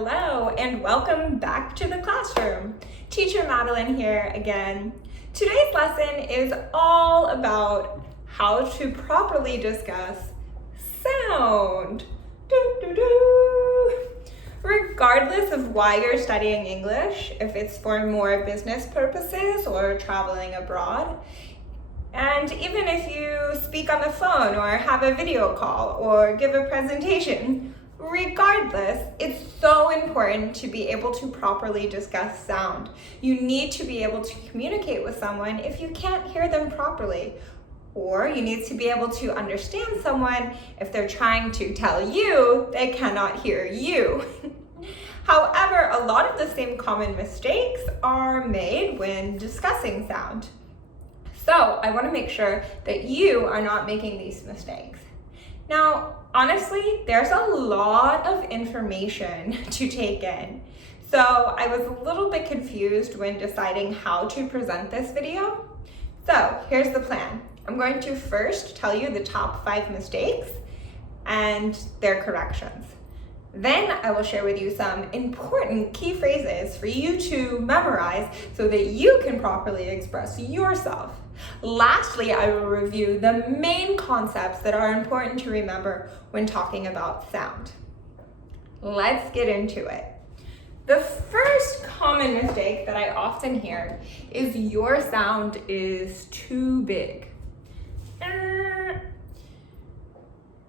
Hello and welcome back to the classroom. Teacher Madeline here again. Today's lesson is all about how to properly discuss sound. Regardless of why you're studying English, if it's for more business purposes or traveling abroad, and even if you speak on the phone or have a video call or give a presentation, regardless, it's so important to be able to properly discuss sound. You need to be able to communicate with someone if you can't hear them properly. Or you need to be able to understand someone if they're trying to tell you they cannot hear you. However, a lot of the same common mistakes are made when discussing sound. So I want to make sure that you are not making these mistakes. Now, honestly, there's a lot of information to take in. So I was a little bit confused when deciding how to present this video. So here's the plan. I'm going to first tell you the top 5 mistakes and their corrections. Then I will share with you some important key phrases for you to memorize so that you can properly express yourself. Lastly, I will review the main concepts that are important to remember when talking about sound. Let's get into it. The first common mistake that I often hear is your sound is too big.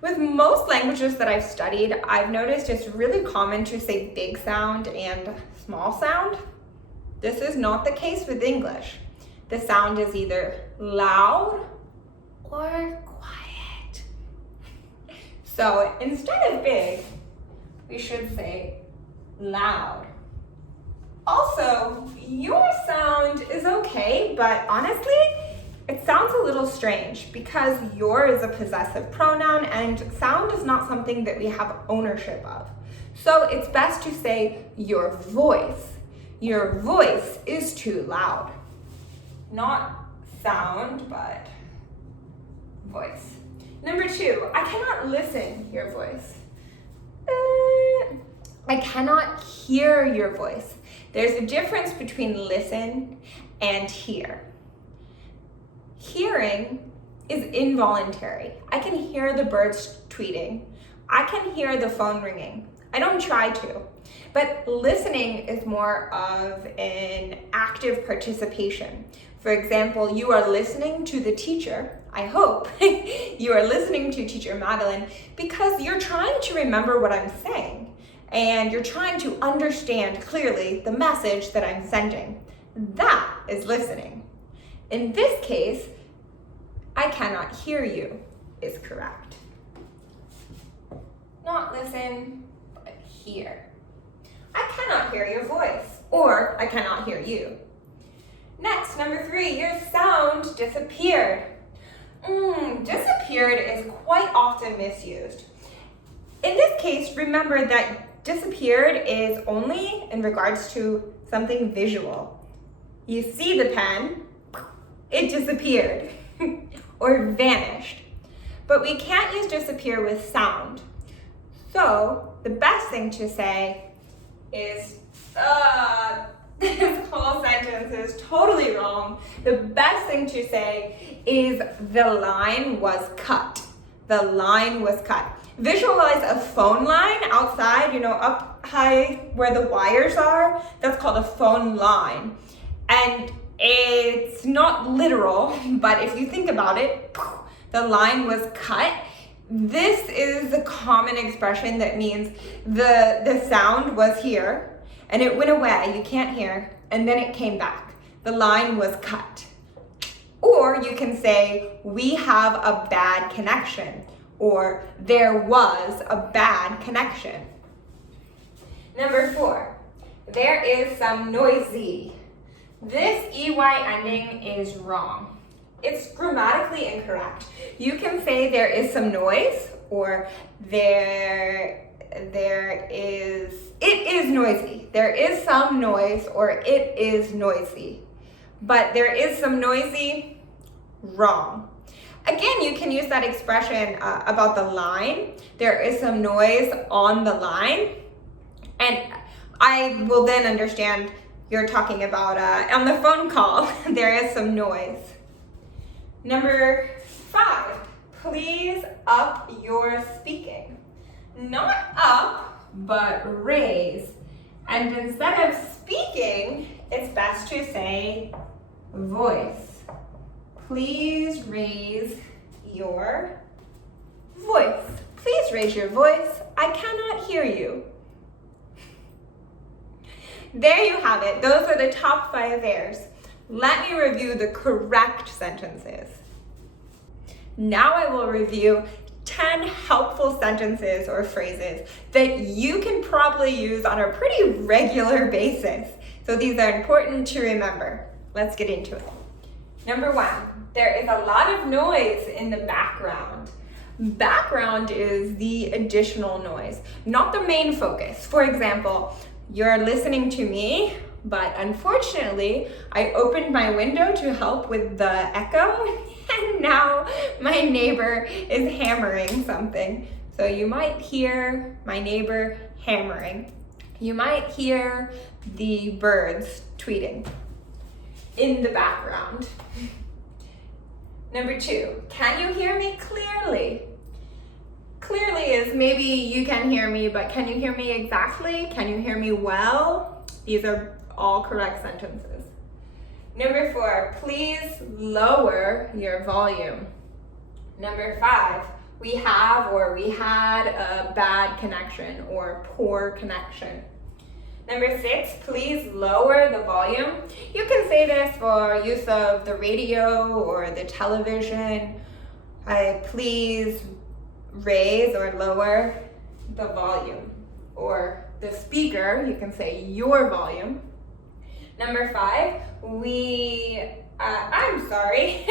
With most languages that I've studied, I've noticed it's really common to say big sound and small sound. This is not the case with English. The sound is either loud or quiet. So instead of big, we should say loud. Also, your sound is okay, but honestly, it sounds a little strange because your is a possessive pronoun and sound is not something that we have ownership of. So it's best to say your voice. Your voice is too loud. Not sound, but voice. Number 2, I cannot listen your voice. I cannot hear your voice. There's a difference between listen and hear. Hearing is involuntary. I can hear the birds tweeting. I can hear the phone ringing. I don't try to. But listening is more of an active participation. For example, you are listening to the teacher. I hope you are listening to Teacher Madeline because you're trying to remember what I'm saying and you're trying to understand clearly the message that I'm sending. That is listening. In this case, I cannot hear you is correct. Not listen, but hear. I cannot hear your voice, or I cannot hear you. Next, number 3, your sound disappeared. Disappeared is quite often misused. In this case, remember that disappeared is only in regards to something visual. You see the pen, it disappeared or vanished. But we can't use disappear with sound. So the best thing to say is, this whole sentence is totally wrong. The best thing to say is the line was cut. The line was cut. Visualize a phone line outside, up high where the wires are. That's called a phone line. And it's not literal, but if you think about it, the line was cut. This is a common expression that means the sound was here and it went away, you can't hear, and then it came back. The line was cut. Or you can say, we have a bad connection, or there was a bad connection. Number 4, there is some noisy. This EY ending is wrong. It's grammatically incorrect. You can say there is some noise, or it is noisy. There is some noise, or it is noisy. But there is some noisy, wrong. Again, you can use that expression about the line. There is some noise on the line. And I will then understand you're talking about on the phone call, there is some noise. Number 5, please up your speaking. Not up, but raise. And instead of speaking, it's best to say voice. Please raise your voice. Please raise your voice. I cannot hear you. There you have it. Those are the top 5 errors. Let me review the correct sentences. Now I will review 10 helpful sentences or phrases that you can probably use on a pretty regular basis. So these are important to remember. Let's get into it. Number 1, there is a lot of noise in the background. Background is the additional noise, not the main focus. For example, you're listening to me, but unfortunately, I opened my window to help with the echo, and now my neighbor is hammering something. So you might hear my neighbor hammering. You might hear the birds tweeting in the background. Number 2, can you hear me clearly? Clearly is maybe you can hear me, but can you hear me exactly? Can you hear me well? These are all correct sentences. Number 4, please lower your volume. Number 5, we have or we had a bad connection or poor connection. Number 6, please lower the volume. You can say this for use of the radio or the television. Please raise or lower the volume. Or the speaker, you can say your volume. Number 5, I'm sorry.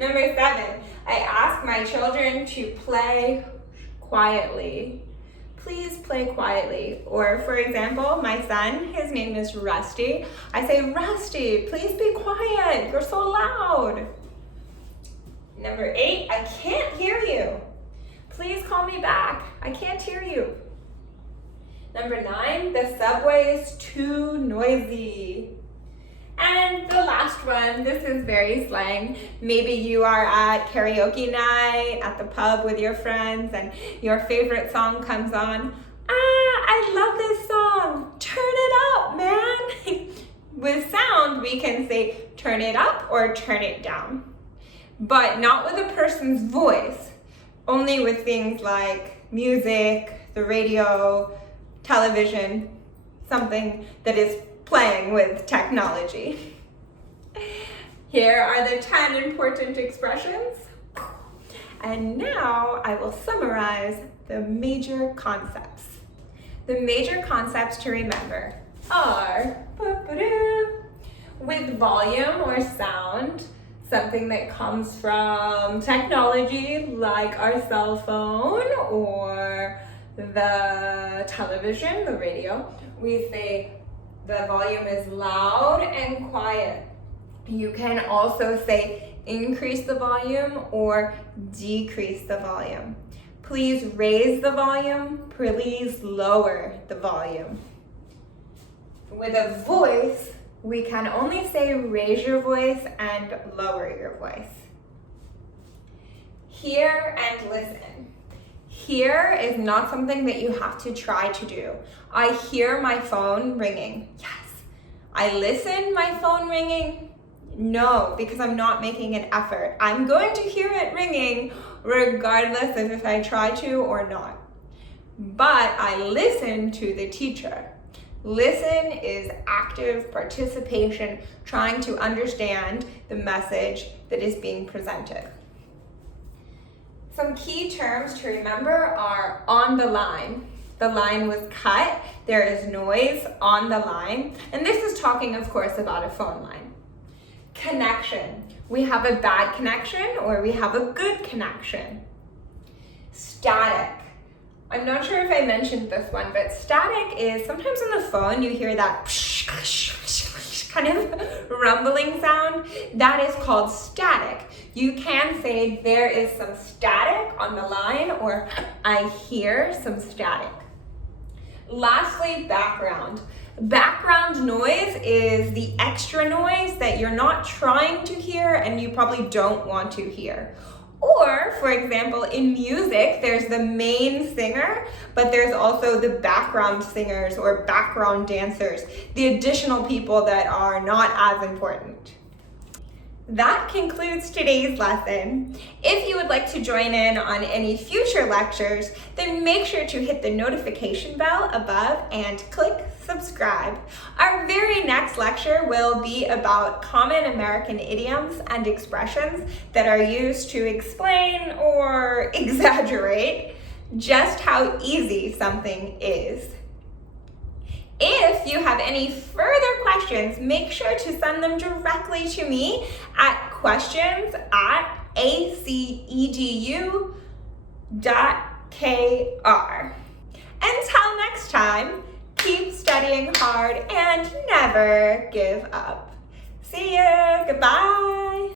Number 7, I ask my children to play quietly. Please play quietly. Or for example, my son, his name is Rusty. I say, Rusty, please be quiet. You're so loud. Number 8, I can't hear you. Please call me back. I can't hear you. Number 9, the subway is too noisy. And the last one, this is very slang. Maybe you are at karaoke night at the pub with your friends and your favorite song comes on. I love this song. Turn it up, man. With sound, we can say turn it up or turn it down. But not with a person's voice. Only with things like music, the radio, television, something that is playing with technology. Here are the 10 important expressions. And now I will summarize the major concepts. The major concepts to remember are with volume or sound, something that comes from technology like our cell phone or the television, the radio. We say the volume is loud and quiet. You can also say increase the volume or decrease the volume. Please raise the volume, please lower the volume. With a voice, we can only say raise your voice and lower your voice. Hear and listen. Hear is not something that you have to try to do. I hear my phone ringing. Yes. I listen my phone ringing. No, because I'm not making an effort. I'm going to hear it ringing regardless of if I try to or not. But I listen to the teacher. Listen is active participation, trying to understand the message that is being presented. Some key terms to remember are on the line. The line was cut. There is noise on the line. And this is talking, of course, about a phone line. Connection. We have a bad connection or we have a good connection. Static. I'm not sure if I mentioned this one, but static is sometimes on the phone you hear that kind of rumbling sound. That is called static. You can say there is some static on the line or I hear some static. Lastly, background. Background noise is the extra noise that you're not trying to hear and you probably don't want to hear. Or, for example, in music, there's the main singer, but there's also the background singers or background dancers, the additional people that are not as important. That concludes today's lesson. If you would like to join in on any future lectures, then make sure to hit the notification bell above and click subscribe. Our very next lecture will be about common American idioms and expressions that are used to explain or exaggerate just how easy something is. If you have any further questions, make sure to send them directly to me at questions@acedu.kr. Until next time, keep studying hard and never give up. See ya. Goodbye.